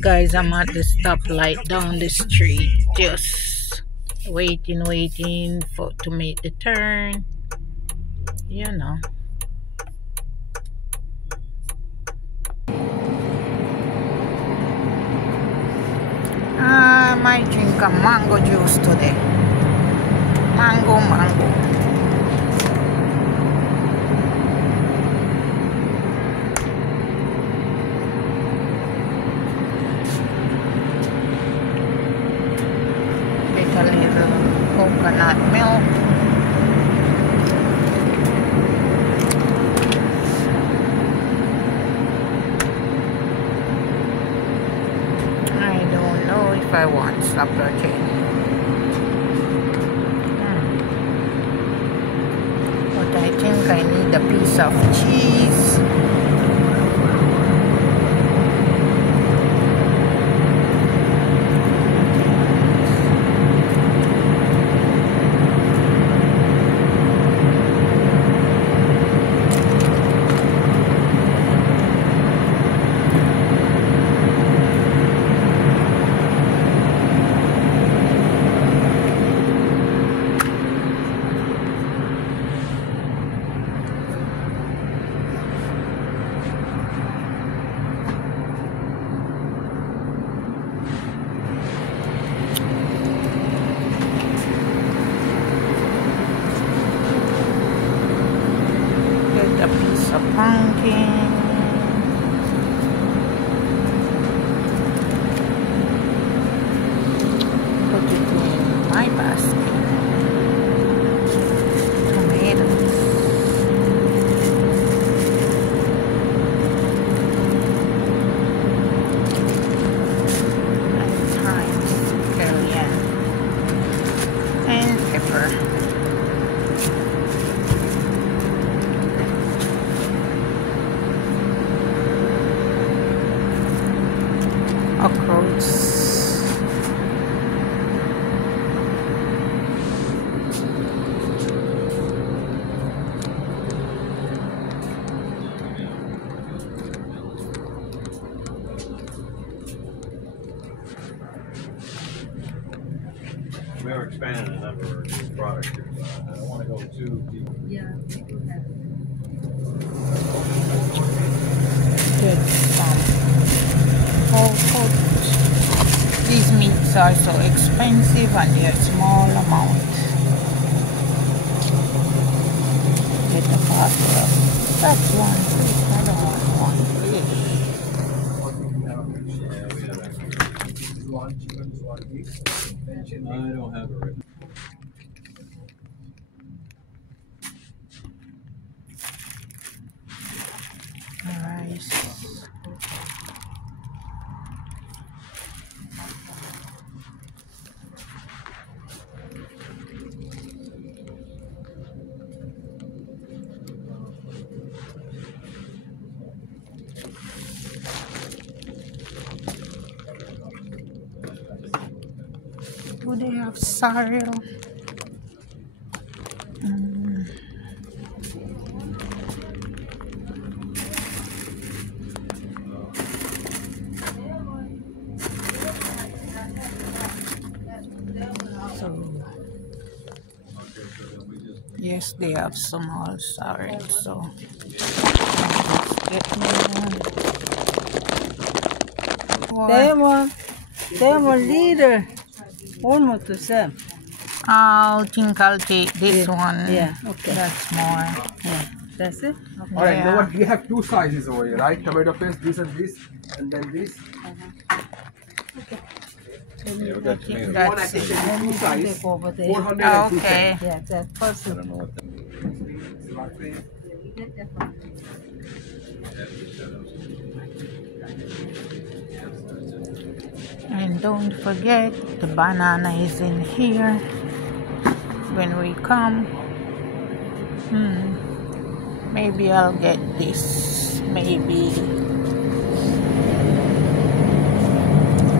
Guys, I'm at the stoplight down the street, just waiting for to make the turn. You know. I might drink a mango juice today. Mango. Get a little coconut milk. I don't know if I want supper cake. But I think I need a piece of cheese. A piece of pumpkin. Put it in my basket. Tomatoes. And thyme, cayenne, and pepper. Cockroach. We are expanding the number of new products here. I don't want to go too deep. Yeah. Get some whole food. These meats are so expensive and they're small amount. Get a bottle of that's one fish. I don't want one fish. Yeah, we have extra. You want chicken, you want beef? I don't have it written. Rice. Do they have cereal? Yes, they have some all cereal, so let's get me one. Demo leader. Almost the same. I think I'll take this one. Yeah, okay. That's more. Yeah, that's it. Okay. All right, Yeah. now what we have two sizes over here, right? Tomato paste, this and this, and then this. Yeah, we got tomatoes. That's One I can it. take two size, Take over there. 400 and 210. Okay. Yeah, that I person. don't know what that And don't forget, the banana is in here when we come. Maybe I'll get this. Maybe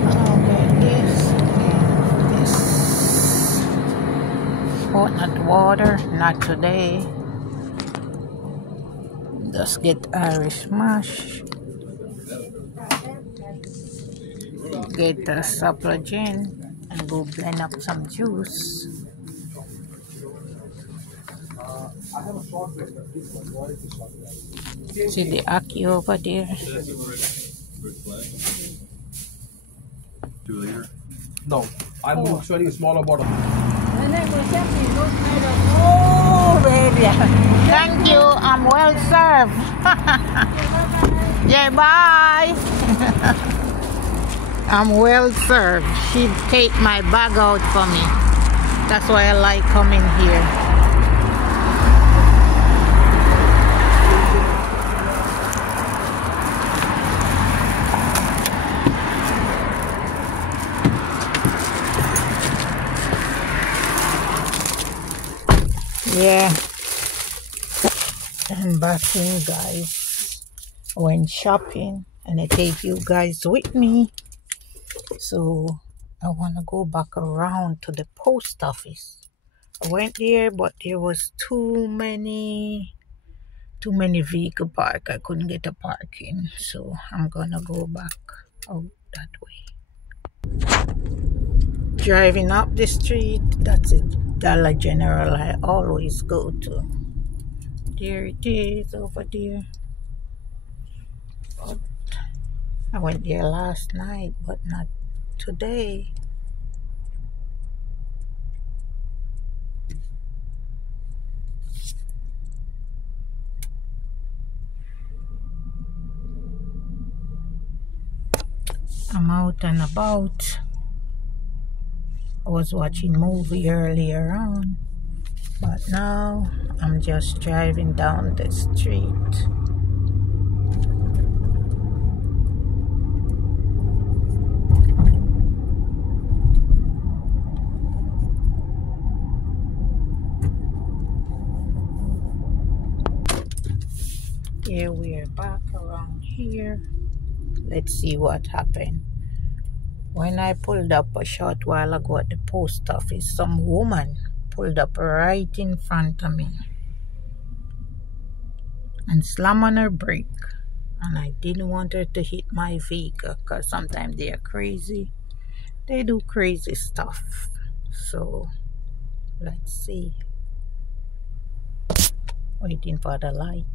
I'll get this and this. Coconut water, not today. Just get Irish mash. get a supper gin and go blend up some juice. I have a short one, but this one, what is the short one? See the Aki over there? That's a brick flag. 2 liter. No, I'm usually a smaller bottle. Oh, baby. Thank you. I'm well served. Yeah, bye. I'm well served. She take my bag out for me. That's why I like coming here. Yeah. I'm back in, guys. I went shopping and I take you guys with me. So I want to go back around to the post office. I went there, but there was too many vehicle park. I couldn't get a parking, so I'm gonna go back out that way. Driving up the street, that's a Dollar General I always go to. There it is over there. But I went there last night, but not today. I'm out and about. I was watching movie earlier on, but now I'm just driving down the street. Here we are back around here. Let's see what happened. When I pulled up a short while ago at the post office, some woman pulled up right in front of me and slammed on her brake. And I didn't want her to hit my vehicle because sometimes they are crazy. They do crazy stuff. So let's see. Waiting for the light.